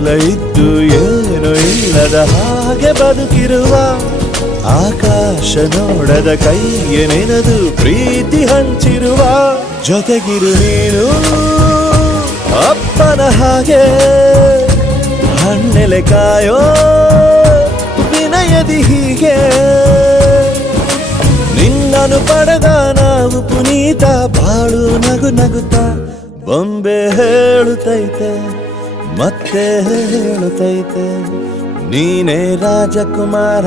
ಎಲ್ಲ ಇದ್ದು ಏನು ಇಲ್ಲದ ಹಾಗೆ ಬದುಕಿರುವ ಆಕಾಶ ನೋಡದ ಕೈಯ ನೆನೆದು ಪ್ರೀತಿ ಹಂಚಿರುವ ಜೊತೆಗಿರು ನೀನು ಅಪ್ಪನ ಹಾಗೆ ಹಣ್ಣೆಲೆ ಕಾಯೋ ವಿನಯದಿ ಹೀಗೆ ನಿನ್ನನು ಪಡೆದ ನಾವು ಪುನೀತ ಬಾಳು ನಗು ನಗುತ್ತಾ ಬೊಂಬೆ ಹೇಳುತ್ತೈತೆ ಮತ್ತೆ ಹೇಳುತ್ತೈತೆ ನೀನೇ ರಾಜಕುಮಾರ.